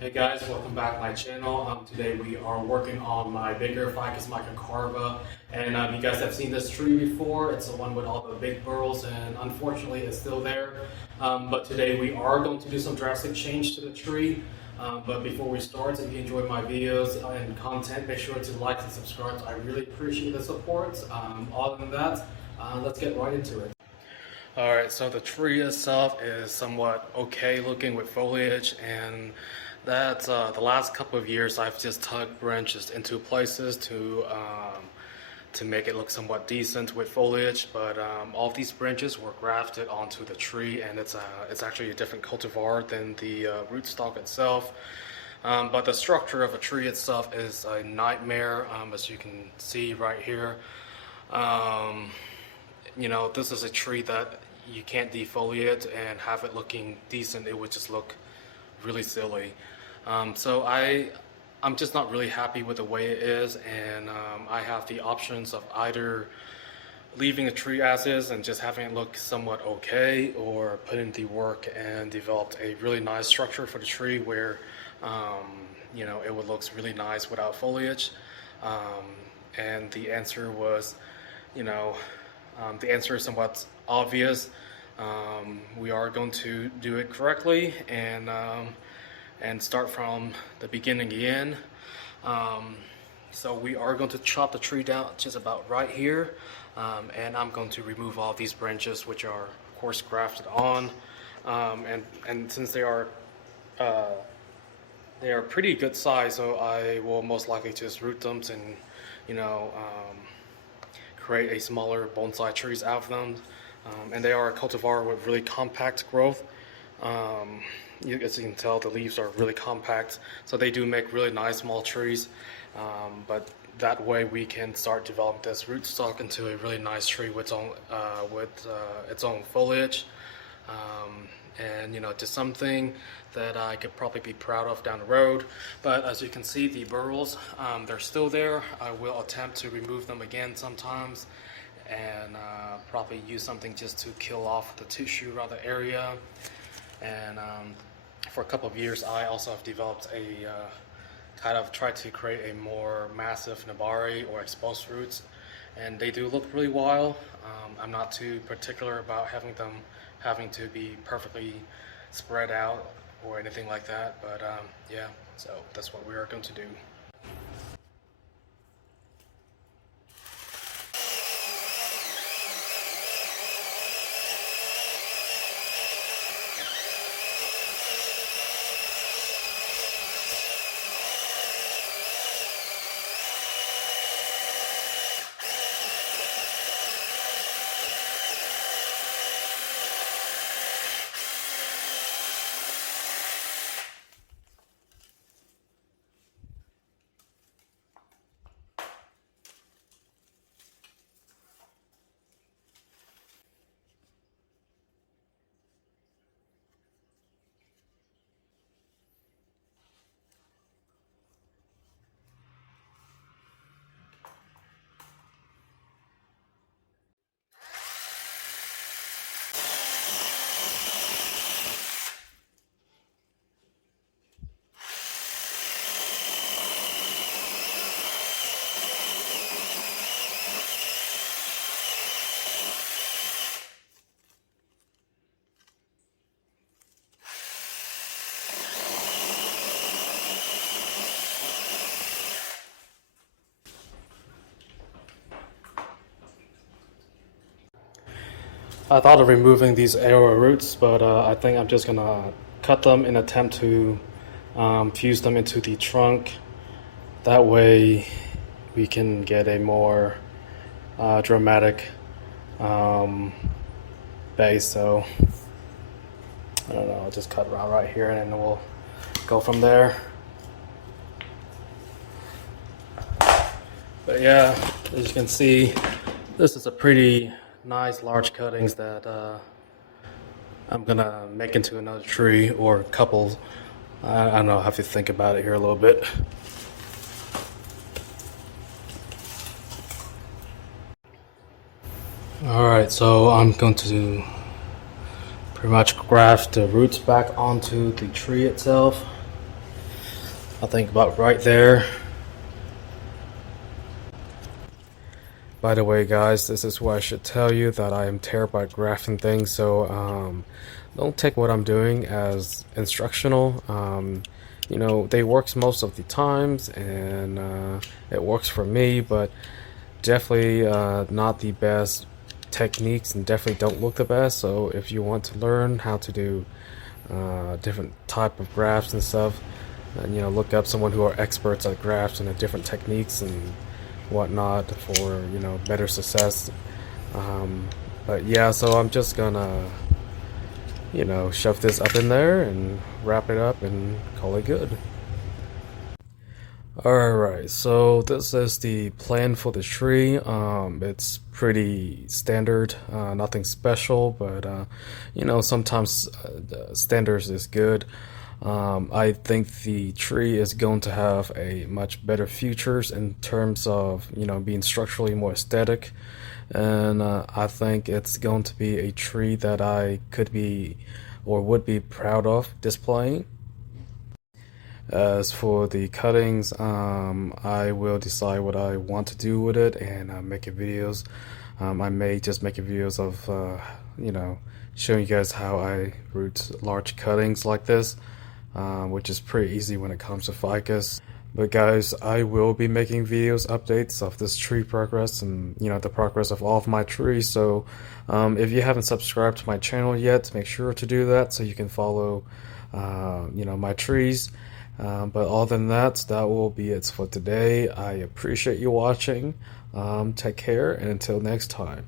Hey guys, welcome back to my channel. Today we are working on my bigger Ficus carva, and you guys have seen this tree before. It's the one with all the big burls, and unfortunately it's still there. But today we are going to do some drastic change to the tree. But before we start, if you enjoy my videos and content, make sure to like and subscribe. I really appreciate the support. Other than that, let's get right into it. Alright, so the tree itself is somewhat okay looking with foliage, and that the last couple of years I've just tugged branches into places to make it look somewhat decent with foliage. But all of these branches were grafted onto the tree, and it's actually a different cultivar than the rootstock itself. But the structure of a tree itself is a nightmare, as you can see right here. You know, this is a tree that you can't defoliate and have it looking decent. It would just look really silly. So I'm just not really happy with the way it is, and I have the options of either leaving a tree as is and just having it look somewhat okay, or put in the work and developed a really nice structure for the tree where you know, it would look really nice without foliage. And the answer was, you know, the answer is somewhat obvious. We are going to do it correctly and start from the beginning again. So we are going to chop the tree down just about right here, and I'm going to remove all these branches, which are of course grafted on, and since they are pretty good size, so I will most likely just root them and, you know, create a smaller bonsai trees out of them. And they are a cultivar with really compact growth. As you can tell, the leaves are really compact, so they do make really nice small trees. But that way we can start developing this rootstock into a really nice tree with its own foliage. And you know, just something that I could probably be proud of down the road. But as you can see, the burls, they're still there. I will attempt to remove them again sometimes, and probably use something just to kill off the tissue around the area. And for a couple of years I also have developed a kind of tried to create a more massive nabari or exposed roots, and they do look really wild. I'm not too particular about having to be perfectly spread out or anything like that, but yeah, so that's what we are going to do. I thought of removing these arrow roots, but I think I'm just gonna cut them in attempt to fuse them into the trunk. That way we can get a more dramatic base. So I don't know, I'll just cut around right here and then we'll go from there. But yeah, as you can see, this is a pretty nice large cuttings that I'm gonna make into another tree or a couple. I don't know, I have to think about it here a little bit. Alright, so I'm going to pretty much graft the roots back onto the tree itself. I think about right there. By the way, guys, this is what I should tell you, that I am terrible at grafting things, so don't take what I'm doing as instructional. You know, they works most of the times, and it works for me, but definitely not the best techniques, and definitely don't look the best. So if you want to learn how to do different type of grafts and stuff, and you know, look up someone who are experts at grafts and the different techniques and whatnot for, you know, better success. Um, but yeah, so I'm just gonna, you know, shove this up in there and wrap it up and call it good. Alright, so this is the plan for the tree. It's pretty standard, nothing special, but you know, sometimes the standards is good. I think the tree is going to have a much better futures in terms of, you know, being structurally more aesthetic, and I think it's going to be a tree that I could be or would be proud of displaying. As for the cuttings, I will decide what I want to do with it and make it videos. I may just make videos of, you know, showing you guys how I root large cuttings like this, which is pretty easy when it comes to ficus. But guys, I will be making videos, updates of this tree progress and, you know, the progress of all of my trees. So if you haven't subscribed to my channel yet, make sure to do that so you can follow, you know, my trees. But other than that, that will be it for today. I appreciate you watching. Take care, and until next time.